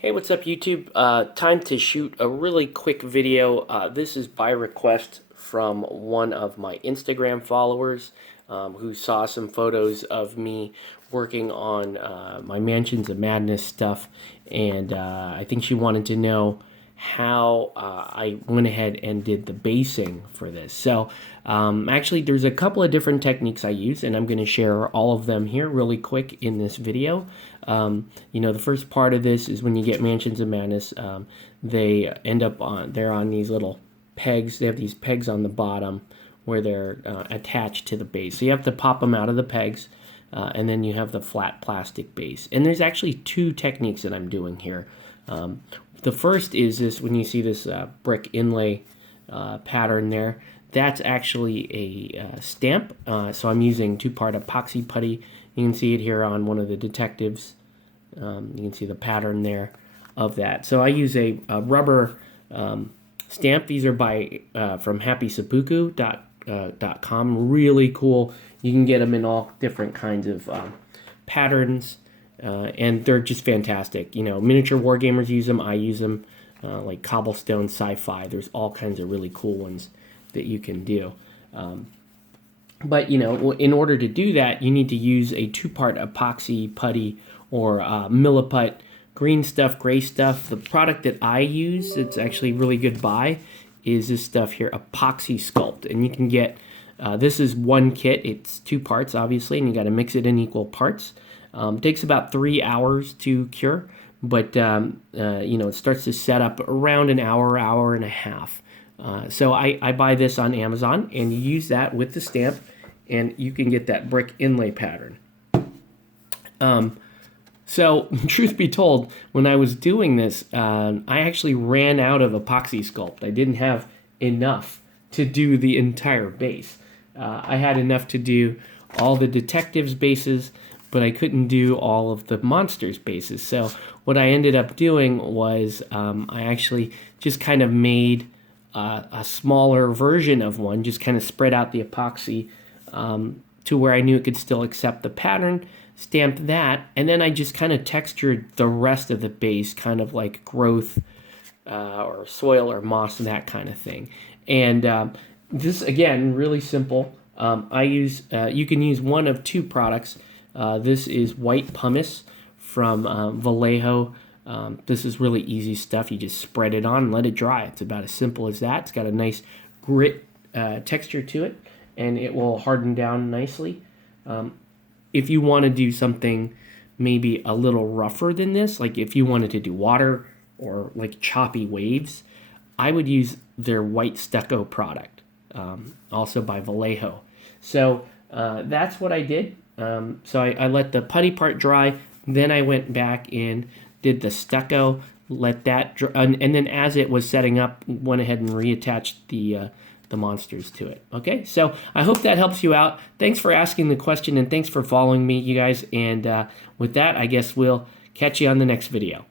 Hey, what's up YouTube? Time to shoot a really quick video. This is by request from one of my Instagram followers who saw some photos of me working on my Mansions of Madness stuff, and I think she wanted to know how I went ahead and did the basing for this. So actually there's a couple of different techniques I use, and I'm going to share all of them here really quick in this video. The first part of this is when you get Mansions of Madness, they end up they're on these little pegs. They have these pegs on the bottom where they're attached to the base. So you have to pop them out of the pegs, and then you have the flat plastic base. And there's actually two techniques that I'm doing here. The first is this, when you see this brick inlay pattern there, that's actually a stamp. So I'm using 2-part epoxy putty. You can see it here on one of the detectives. You can see the pattern there of that. So I use a rubber stamp. These are from Happy Seppuku.com. Really cool. You can get them in all different kinds of patterns. And they're just fantastic. Miniature wargamers use them. I use them, like cobblestone, sci-fi. There's all kinds of really cool ones that you can do. But in order to do that, you need to use a 2-part epoxy putty or milliput, green stuff, gray stuff. The product that I use, it's actually really good buy, is this stuff here, Apoxie Sculpt. And you can get, this is one kit. It's 2 parts, obviously, and you got to mix it in equal parts. It takes about 3 hours to cure, but it starts to set up around an hour, hour and a half. So I buy this on Amazon, and you use that with the stamp, and you can get that brick inlay pattern. So truth be told, when I was doing this, I actually ran out of Epoxy Sculpt. I didn't have enough to do the entire base. I had enough to do all the detectives' bases, but I couldn't do all of the monsters' bases. So what I ended up doing was I actually just kind of made a smaller version of one, just kind of spread out the epoxy to where I knew it could still accept the pattern, stamped that, and then I just kind of textured the rest of the base, kind of like growth or soil or moss and that kind of thing. And this, again, really simple. You can use one of 2 products. This is white pumice from Vallejo. This is really easy stuff. You just spread it on and let it dry. It's about as simple as that. It's got a nice grit texture to it, and it will harden down nicely. If you want to do something maybe a little rougher than this, like if you wanted to do water or like choppy waves, I would use their white stucco product, also by Vallejo. So that's what I did. So I let the putty part dry, then I went back in, did the stucco, let that dry, and then as it was setting up, went ahead and reattached the monsters to it. Okay, so I hope that helps you out. Thanks for asking the question, and thanks for following me, you guys. And with that, I guess we'll catch you on the next video.